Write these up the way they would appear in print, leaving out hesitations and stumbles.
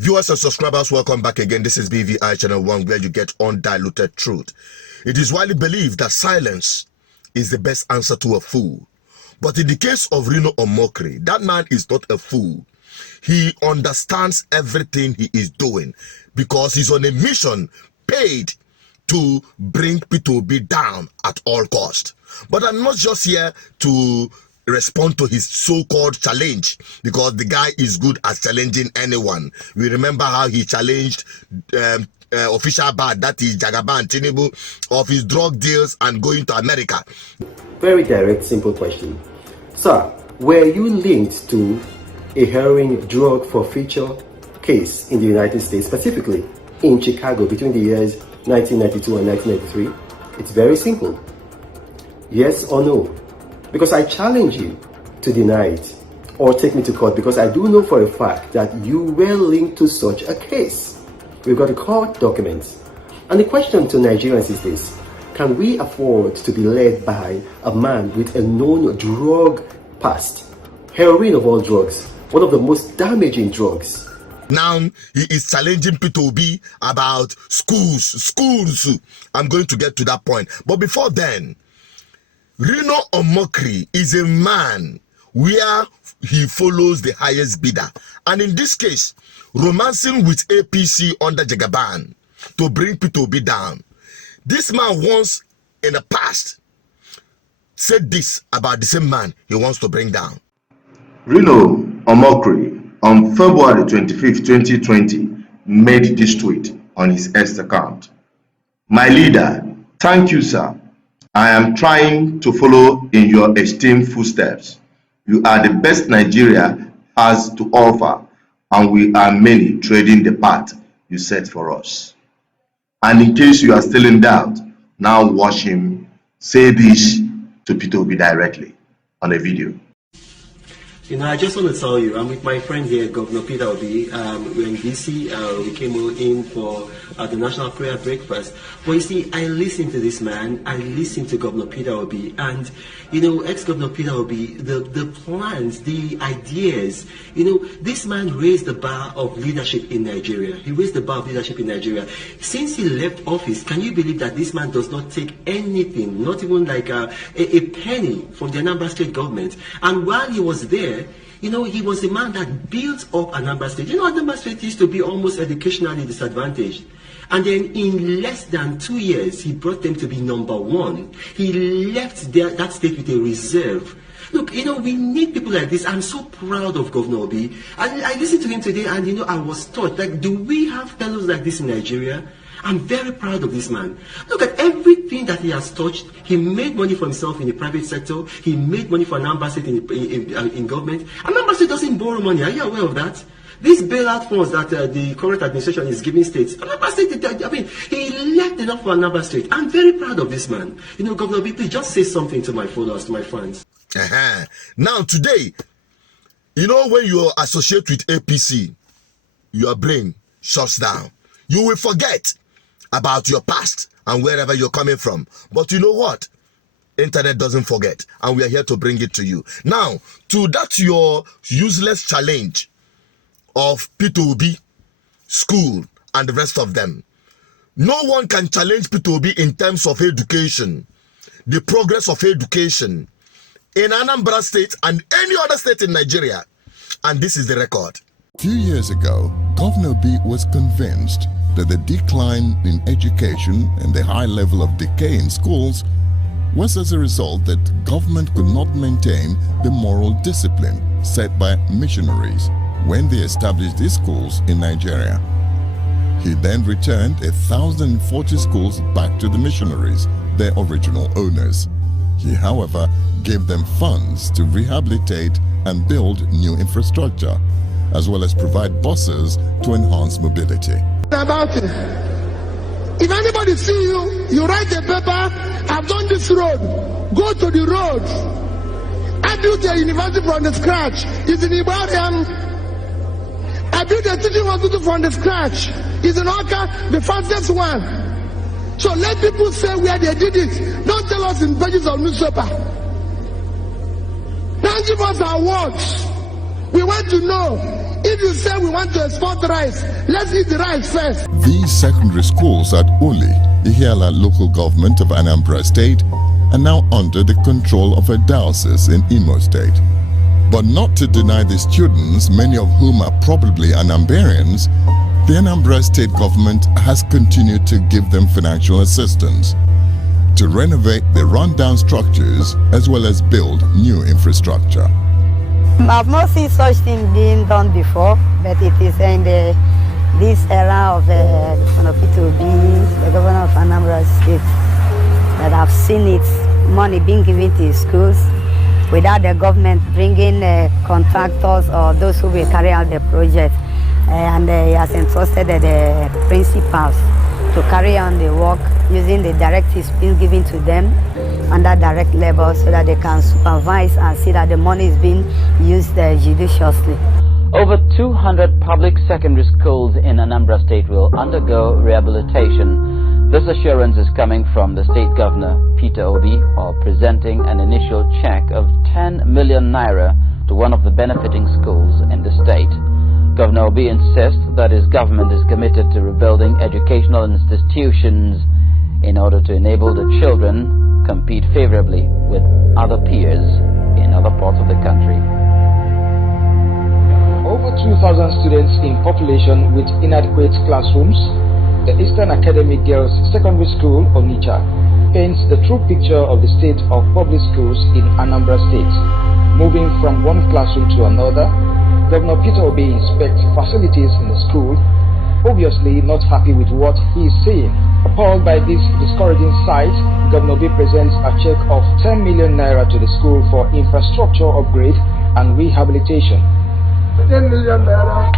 Viewers and subscribers, welcome back again. This is BVI Channel 1, where you get undiluted truth. It is widely believed that silence is the best answer to a fool. But in the case of Reno Omokri, that man is not a fool. He understands everything he is doing because he's on a mission paid to bring P2B down at all cost. But I'm not just here to respond to his so-called challenge, because the guy is good at challenging anyone. We remember how he challenged official bad, that is Jagaban Tinubu, of his drug deals and going to America. Very direct, simple question. Sir, were you linked to a heroin drug forfeiture case in the United States, specifically in Chicago between the years 1992 and 1993? It's very simple. Yes or no? Because I challenge you to deny it or take me to court, because I do know for a fact that you were linked to such a case. We've got the court documents. And the question to Nigerians is this: can we afford to be led by a man with a known drug past? Heroin of all drugs, one of the most damaging drugs. Now he is challenging P2B about schools. I'm going to get to that point. But before then, Reno Omokri is a man where he follows the highest bidder. And in this case, romancing with APC under Jagaban to bring P2B down. This man once in the past said this about the same man he wants to bring down. Reno Omokri on February 25th, 2020 made this tweet on his X account. My leader, thank you, sir. I am trying to follow in your esteemed footsteps. You are the best Nigeria has to offer, and we are many trading the path you set for us. And in case you are still in doubt, now watch him say this to P2B directly on a video. You know, I just want to tell you, I'm with my friend here, Governor Peter Obi. We're in DC. We came in for the National Prayer Breakfast. But you see, I listened to this man. I listened to Governor Peter Obi. And, you know, ex-Governor Peter Obi, the plans, the ideas, you know, this man raised the bar of leadership in Nigeria. He raised the bar of leadership in Nigeria. Since he left office, can you believe that this man does not take anything, not even like a penny from the Anambra state government? And while he was there, you know, he was a man that built up Anambra State. You know, Anambra State used to be almost educationally disadvantaged. And then in less than 2 years, he brought them to be #1. He left that state with a reserve. Look, you know, we need people like this. I'm so proud of Governor Obi. I listened to him today, and, you know, I was taught, like, do we have fellows like this in Nigeria? I'm very proud of this man. Look at everything that he has touched. He made money for himself in the private sector. He made money for Anambra State in government. Anambra State doesn't borrow money. Are you aware of that? These bailout funds that the current administration is giving states, Anambra State, I mean, he left enough for Anambra State. I'm very proud of this man. You know, Governor B, please just say something to my followers, to my fans. Now, today, you know, when you associate with APC, your brain shuts down. You will forget about your past and wherever you're coming from. But you know what? Internet doesn't forget, and we are here to bring it to you. Now, to that your useless challenge of P2B, school, and the rest of them, no one can challenge P2B in terms of education, the progress of education in Anambra State and any other state in Nigeria. And this is the record. A few years ago, Governor B was convinced that the decline in education and the high level of decay in schools was as a result that government could not maintain the moral discipline set by missionaries when they established these schools in Nigeria. He then returned 1,040 schools back to the missionaries, their original owners. He, however, gave them funds to rehabilitate and build new infrastructure, as well as provide buses to enhance mobility. About it. If anybody see you, you write a paper, I've done this road, go to the road. I built a university from the scratch. It's in Ibadan. I built a teaching hospital from the scratch. It's in Oka, the fastest one. So let people say where they did it. Don't tell us in pages of newspaper. Don't give us our words. We want to know If you say we want to export rice, let's eat the rice first. These secondary schools at Uli, Ihiala local government of Anambra State, are now under the control of a diocese in Imo State. But not to deny the students, many of whom are probably Anambrians, the Anambra State government has continued to give them financial assistance to renovate the rundown structures as well as build new infrastructure. I've not seen such thing being done before, but it is in this era of the governor of Anambra State, that I've seen it, money being given to schools without the government bringing contractors or those who will carry out the project. And he has entrusted the principals to carry on the work using the directives being given to them under direct labor so that they can supervise and see that the money is being used judiciously. Over 200 public secondary schools in Anambra State will undergo rehabilitation. This assurance is coming from the state governor, Peter Obi, while presenting an initial check of 10 million naira to one of the benefiting schools in the state. Governor Obi insists that his government is committed to rebuilding educational institutions in order to enable the children compete favorably with other peers in other parts of the country. Over 2,000 students in population with inadequate classrooms, the Eastern Academy Girls Secondary School, Onitsha, paints the true picture of the state of public schools in Anambra State. Moving from one classroom to another, Governor Peter Obi inspects facilities in the school, obviously not happy with what he is seeing. Appalled by this discouraging sight, Governor Obi presents a check of 10 million naira to the school for infrastructure upgrade and rehabilitation. 10 million naira.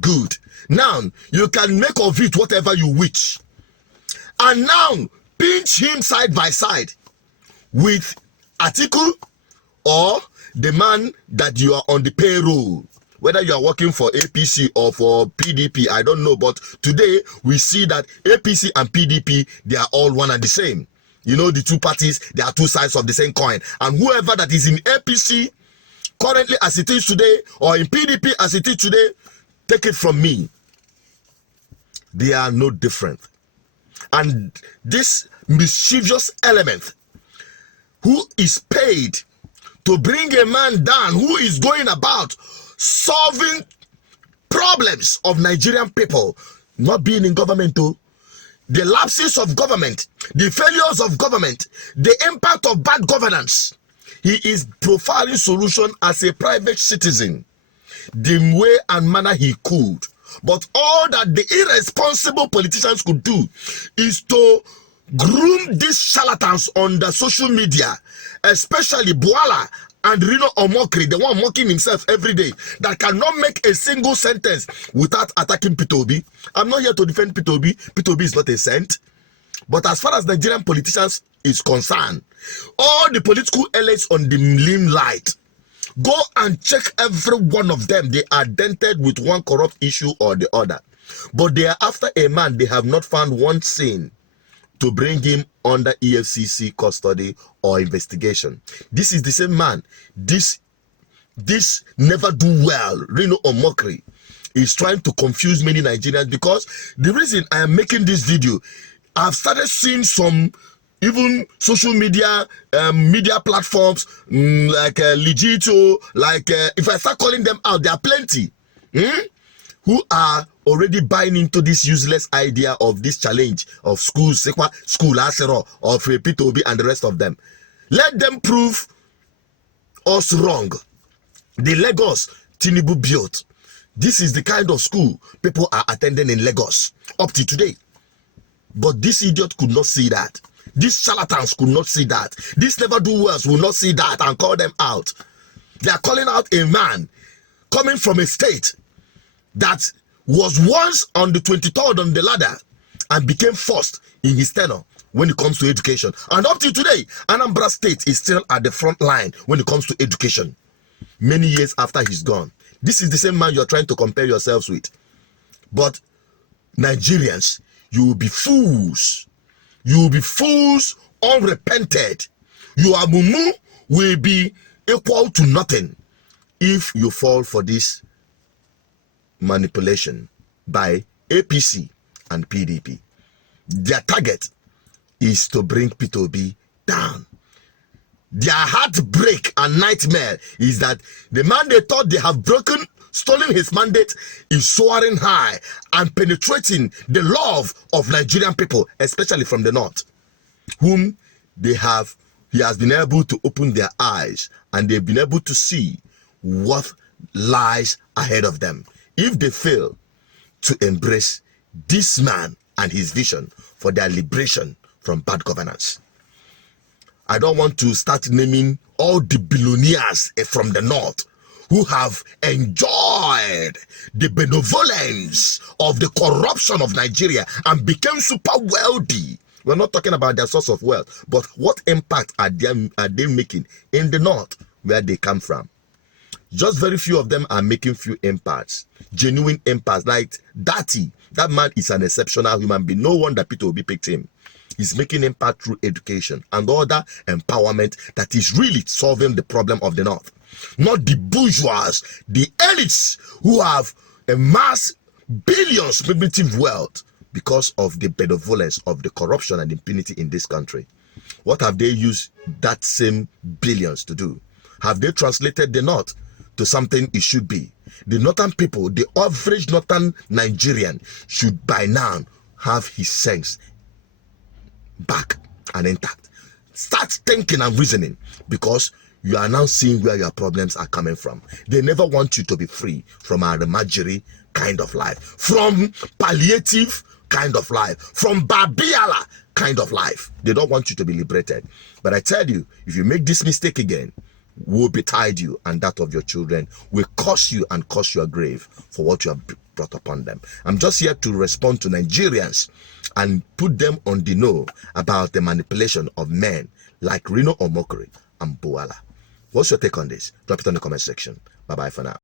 Good. Now, you can make of it whatever you wish. And now, pinch him side by side with Atiku or the man that you are on the payroll. Whether you are working for APC or for PDP, I don't know. But today, we see that APC and PDP, they are all one and the same. You know, the two parties, they are two sides of the same coin. And whoever that is in APC, currently as it is today, or in PDP as it is today, take it from me, they are no different. And this mischievous element who is paid to bring a man down who is going about solving problems of Nigerian people, not being in government too, the lapses of government, the failures of government, the impact of bad governance. He is profiling solution as a private citizen, the way and manner he could. But all that the irresponsible politicians could do is to groom these charlatans on the social media, especially Buala and Reno Omokri, the one mocking himself every day, that cannot make a single sentence without attacking Peter Obi. I'm not here to defend Peter Obi. Peter Obi is not a saint. But as far as Nigerian politicians is concerned, all the political elites on the limelight, go and check every one of them. They are dented with one corrupt issue or the other. But they are after a man they have not found one sin to bring him under EFCC custody or investigation. This is the same man. This never do well, Reno Omokri, is trying to confuse many Nigerians, because the reason I am making this video, I've started seeing some even social media media platforms like Legito, like if I start calling them out, there are plenty who are already buying into this useless idea of this challenge of school Asero, of Peter Obi and the rest of them. Let them prove us wrong. The Lagos Tinubu built, this is the kind of school people are attending in Lagos up to today. But this idiot could not see that. These charlatans could not see that. These never-do-wells will not see that and call them out. They are calling out a man coming from a state that was once on the 23rd on the ladder and became first in his tenure when it comes to education. And up to today, Anambra State is still at the front line when it comes to education. Many years after he's gone. This is the same man you're trying to compare yourselves with. But Nigerians, you will be fools. You will be fools unrepented. Your mumu will be equal to nothing if you fall for this manipulation by APC and PDP. Their target is to bring P2B down. Their heartbreak and nightmare is that the man they thought they have stolen his mandate is soaring high and penetrating the love of Nigerian people, especially from the north, whom he has been able to open their eyes and they've been able to see what lies ahead of them if they fail to embrace this man and his vision for their liberation from bad governance. I don't want to start naming all the billionaires from the north who have enjoyed the benevolence of the corruption of Nigeria and became super wealthy. We're not talking about their source of wealth, but what impact are they making in the north where they come from? Just very few of them are making few impacts, genuine impacts. Like Dati, that man is an exceptional human being. No wonder Peter Obi picked him. He's making impact through education and other empowerment that is really solving the problem of the north. Not the bourgeois, the elites who have amassed billions primitive wealth because of the benevolence of the corruption and impunity in this country. What have they used that same billions to do? Have they translated the north to something it should be? The northern people, the average northern Nigerian, should by now have his sense back and intact. Start thinking and reasoning, because you are now seeing where your problems are coming from. They never want you to be free from a imaginary kind of life, from palliative kind of life, from Babiala kind of life. They don't want you to be liberated. But I tell you, if you make this mistake again, will betide you and that of your children, will curse you and curse your grave for what you have brought upon them. I'm just here to respond to Nigerians and put them on the know about the manipulation of men like Reno Omokri and Buala. What's your take on this? Drop it on the comment section. Bye bye for now.